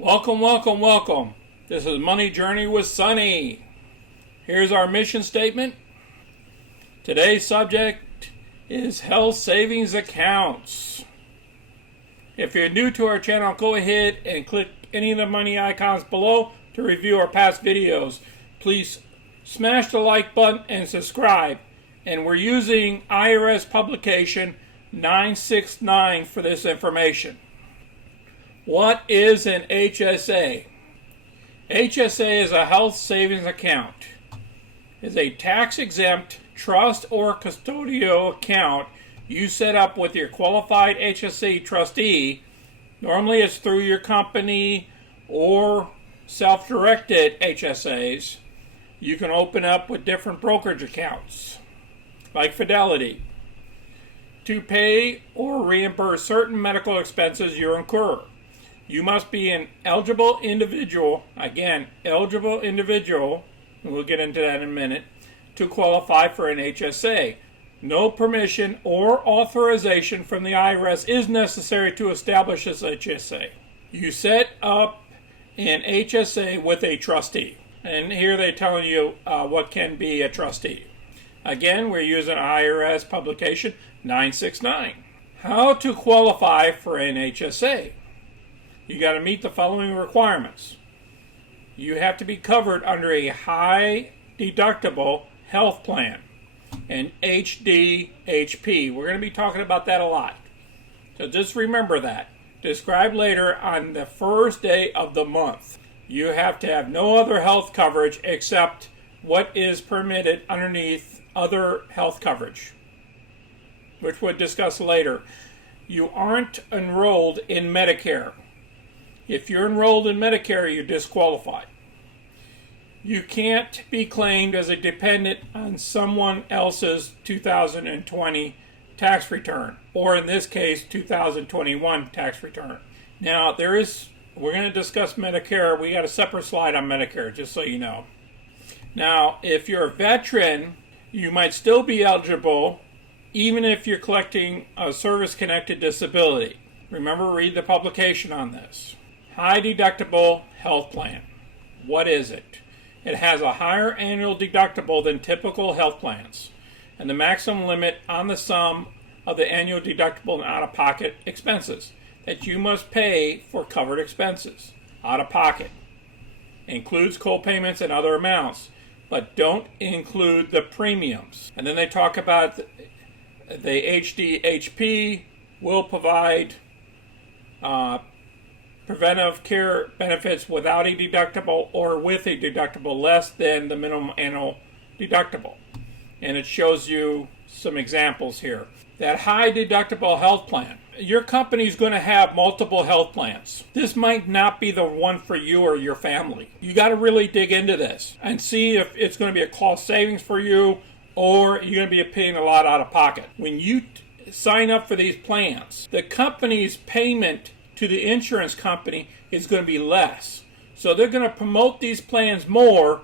Welcome, welcome, welcome. This is Money Journey with Sonny. Here's our mission statement. Today's subject is health savings accounts. If you're new to our channel, go ahead and click any of the money icons below to review our past videos. Please smash the like button and subscribe. And we're using IRS Publication 969 for this information. What is an HSA? HSA is a health savings account. It's a tax-exempt trust or custodial account you set up with your qualified HSA trustee. Normally it's through your company or self-directed HSAs. You can open up with different brokerage accounts, like Fidelity, to pay or reimburse certain medical expenses you incur. You must be an eligible individual, again, eligible individual, and we'll get into that in a minute, to qualify for an HSA. No permission or authorization from the IRS is necessary to establish this HSA. You set up an HSA with a trustee. And here they're telling you what can be a trustee. Again, we're using IRS Publication 969. How to qualify for an HSA? You got to meet the following requirements. You have to be covered under a high deductible health plan, an HDHP. We're going to be talking about that a lot. So just remember that. Described later on the first day of the month. You have to have no other health coverage except what is permitted underneath other health coverage, which we'll discuss later. You aren't enrolled in Medicare. If you're enrolled in Medicare, you're disqualified. You can't be claimed as a dependent on someone else's 2020 tax return, or in this case, 2021 tax return. Now, we're going to discuss Medicare. We got a separate slide on Medicare, just so you know. Now, if you're a veteran, you might still be eligible, even if you're collecting a service-connected disability. Remember, read the publication on this. High deductible health plan. What is it? It has a higher annual deductible than typical health plans, and the maximum limit on the sum of the annual deductible and out-of-pocket expenses that you must pay for covered expenses. Out-of-pocket includes co-payments and other amounts, but don't include the premiums. And then they talk about the HDHP will provide preventive care benefits without a deductible or with a deductible less than the minimum annual deductible. And it shows you some examples here. That high deductible health plan. Your company is going to have multiple health plans. This might not be the one for you or your family. You got to really dig into this and see if it's going to be a cost savings for you or you're going to be paying a lot out of pocket. When you sign up for these plans, the company's payment to the insurance company is going to be less. So they're going to promote these plans more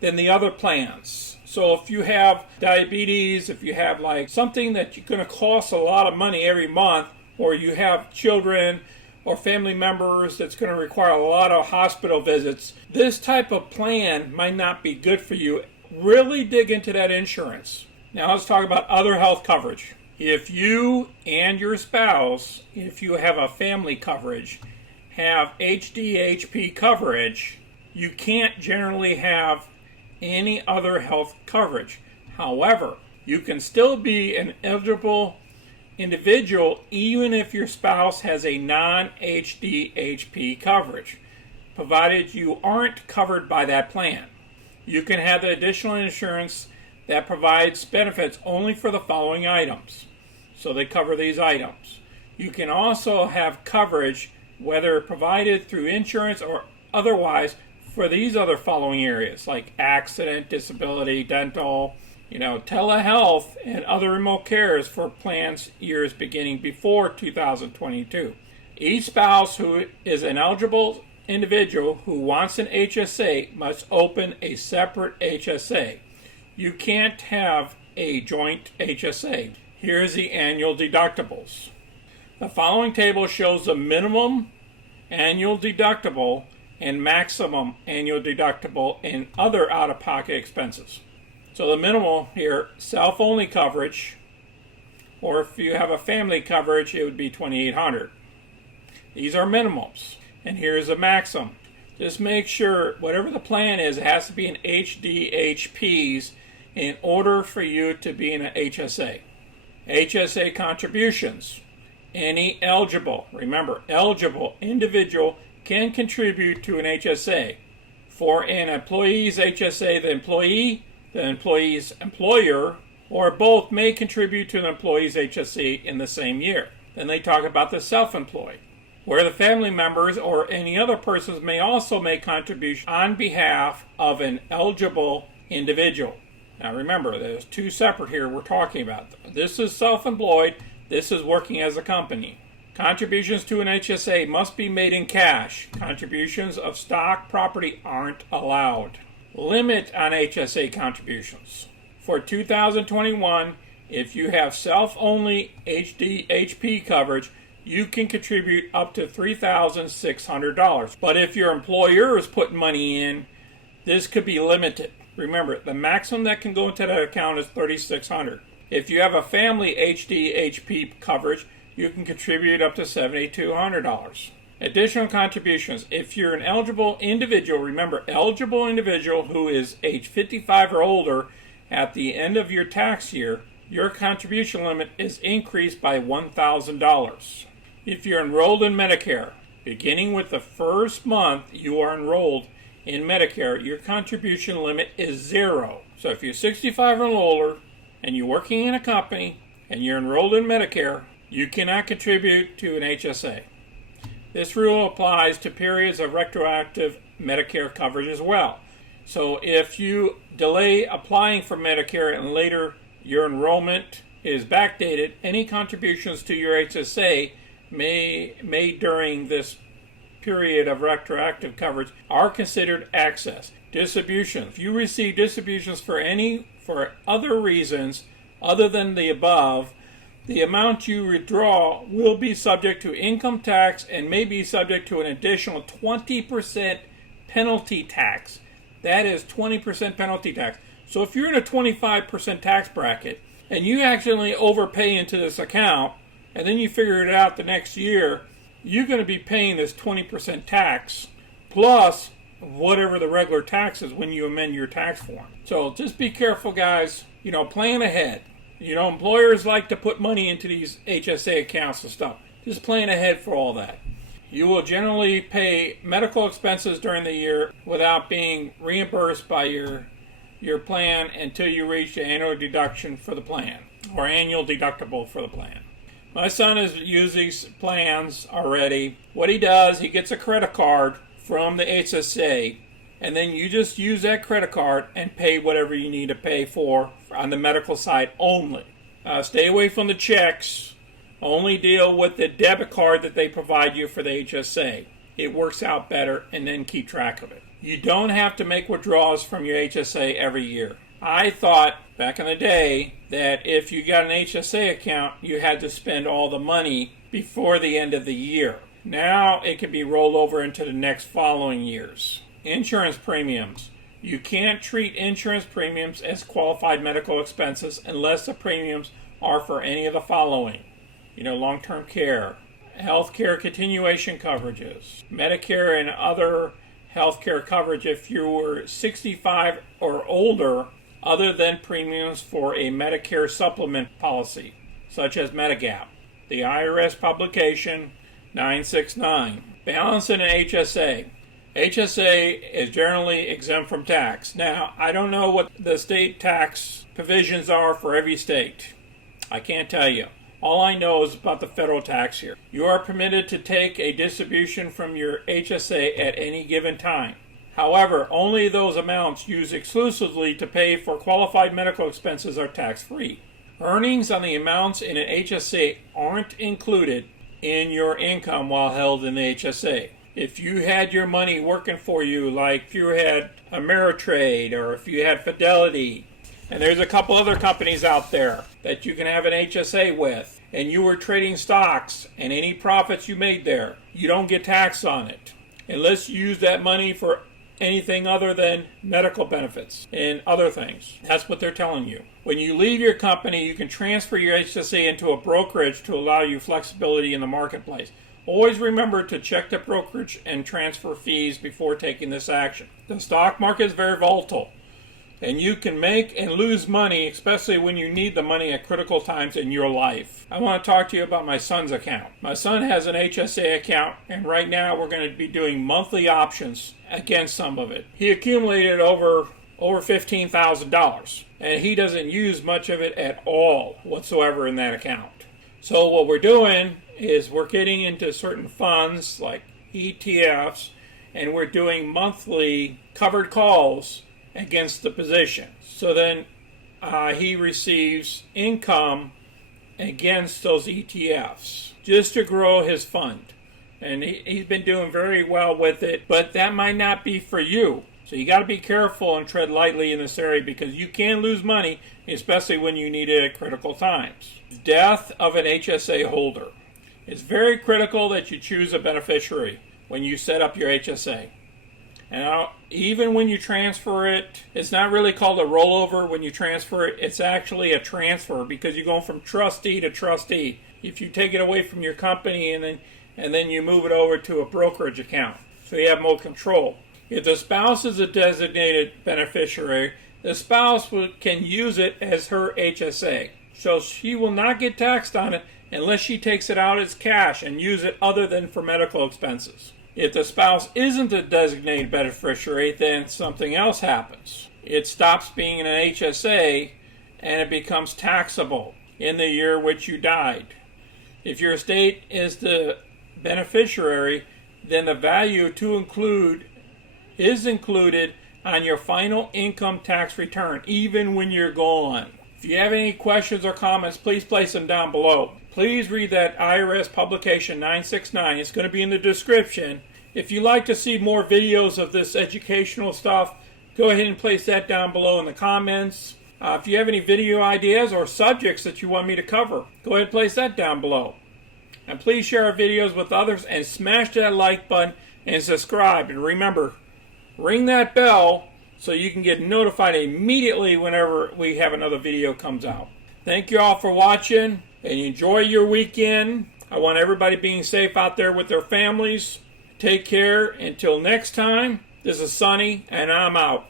than the other plans. So if you have diabetes, if you have like something that you're going to cost a lot of money every month, or you have children or family members that's going to require a lot of hospital visits, this type of plan might not be good for you. Really dig into that insurance. Now let's talk about other health coverage. If you and your spouse, if you have a family coverage, have HDHP coverage, you can't generally have any other health coverage. However, you can still be an eligible individual even if your spouse has a non-HDHP coverage, provided you aren't covered by that plan. You can have the additional insurance that provides benefits only for the following items. So they cover these items. You can also have coverage, whether provided through insurance or otherwise, for these other following areas like accident, disability, dental, telehealth, and other remote cares for plans years beginning before 2022. Each spouse who is an eligible individual who wants an HSA must open a separate HSA. You can't have a joint HSA. Here's the annual deductibles. The following table shows the minimum annual deductible, and maximum annual deductible and other out-of-pocket expenses. So the minimal here, self-only coverage, or if you have a family coverage, it would be $2,800. These are minimums. And here's a maximum. Just make sure whatever the plan is, it has to be in HDHPs in order for you to be in an HSA. HSA contributions. Any eligible, remember, eligible individual can contribute to an HSA. For an employee's HSA, the employee's employer, or both may contribute to an employee's HSA in the same year. Then they talk about the self-employed, where the family members or any other persons may also make contributions on behalf of an eligible individual. Now remember, there's two separate here we're talking about. This is self-employed, this is working as a company. Contributions to an HSA must be made in cash. Contributions of stock property aren't allowed. Limit on HSA contributions. For 2021, if you have self-only HDHP coverage, you can contribute up to $3,600. But if your employer is putting money in, this could be limited. Remember, the maximum that can go into that account is $3,600. If you have a family HDHP coverage, you can contribute up to $7,200. Additional contributions. If you're an eligible individual, remember, eligible individual who is age 55 or older at the end of your tax year, your contribution limit is increased by $1,000. If you're enrolled in Medicare, beginning with the first month you are enrolled in Medicare, your contribution limit is $0. So if you're 65 or older and you're working in a company and you're enrolled in Medicare, you cannot contribute to an HSA. This rule applies to periods of retroactive Medicare coverage as well. So if you delay applying for Medicare and later your enrollment is backdated, any contributions to your HSA made during this period of retroactive coverage are considered excess. Distributions. If you receive distributions for other reasons other than the above, the amount you withdraw will be subject to income tax and may be subject to an additional 20% penalty tax. That is 20% penalty tax. So if you're in a 25% tax bracket and you accidentally overpay into this account and then you figure it out the next year, you're going to be paying this 20% tax plus whatever the regular tax is when you amend your tax form. So just be careful, guys. Plan ahead. Employers like to put money into these HSA accounts and stuff. Just plan ahead for all that. You will generally pay medical expenses during the year without being reimbursed by your plan until you reach the annual deduction for the plan or annual deductible for the plan. My son has used these plans already. What he does, he gets a credit card from the HSA, and then you just use that credit card and pay whatever you need to pay for on the medical side only. Stay away from the checks. Only deal with the debit card that they provide you for the HSA. It works out better, and then keep track of it. You don't have to make withdrawals from your HSA every year. I thought back in the day that if you got an HSA account, you had to spend all the money before the end of the year. Now it can be rolled over into the next following years. Insurance premiums. You can't treat insurance premiums as qualified medical expenses unless the premiums are for any of the following. Long-term care, healthcare continuation coverages, Medicare and other healthcare coverage if you were 65 or older, other than premiums for a Medicare supplement policy, such as Medigap. The IRS Publication 969. Balance in an HSA. HSA is generally exempt from tax. Now, I don't know what the state tax provisions are for every state. I can't tell you. All I know is about the federal tax here. You are permitted to take a distribution from your HSA at any given time. However, only those amounts used exclusively to pay for qualified medical expenses are tax-free. Earnings on the amounts in an HSA aren't included in your income while held in the HSA. If you had your money working for you, like if you had Ameritrade or if you had Fidelity, and there's a couple other companies out there that you can have an HSA with, and you were trading stocks and any profits you made there, you don't get taxed on it unless you use that money for anything other than medical benefits and other things. That's what they're telling you. When you leave your company, you can transfer your HSA into a brokerage to allow you flexibility in the marketplace. Always remember to check the brokerage and transfer fees before taking this action. The stock market is very volatile, and you can make and lose money, especially when you need the money at critical times in your life. I want to talk to you about my son's account. My son has an HSA account, and right now we're going to be doing monthly options against some of it. He accumulated over $15,000, and he doesn't use much of it at all whatsoever in that account. So what we're doing is we're getting into certain funds like ETFs, and we're doing monthly covered calls against the position. So then he receives income against those ETFs just to grow his fund. And he's been doing very well with it, but that might not be for you. So you got to be careful and tread lightly in this area because you can lose money, especially when you need it at critical times. Death of an HSA holder. It's very critical that you choose a beneficiary when you set up your HSA. And even when you transfer it, it's not really called a rollover when you transfer it. It's actually a transfer because you're going from trustee to trustee. If you take it away from your company and then you move it over to a brokerage account, so you have more control. If the spouse is a designated beneficiary, the spouse can use it as her HSA. So she will not get taxed on it unless she takes it out as cash and use it other than for medical expenses. If the spouse isn't a designated beneficiary, then something else happens. It stops being an HSA and it becomes taxable in the year which you died. If your estate is the beneficiary, then the value to include is included on your final income tax return, even when you're gone. If you have any questions or comments, please place them down below. Please read that IRS Publication 969. It's going to be in the description. If you'd like to see more videos of this educational stuff, go ahead and place that down below in the comments. If you have any video ideas or subjects that you want me to cover, go ahead and place that down below. And please share our videos with others and smash that like button and subscribe. And remember, ring that bell so you can get notified immediately whenever we have another video comes out. Thank you all for watching and enjoy your weekend. I want everybody being safe out there with their families. Take care. Until next time, this is Sonny and I'm out.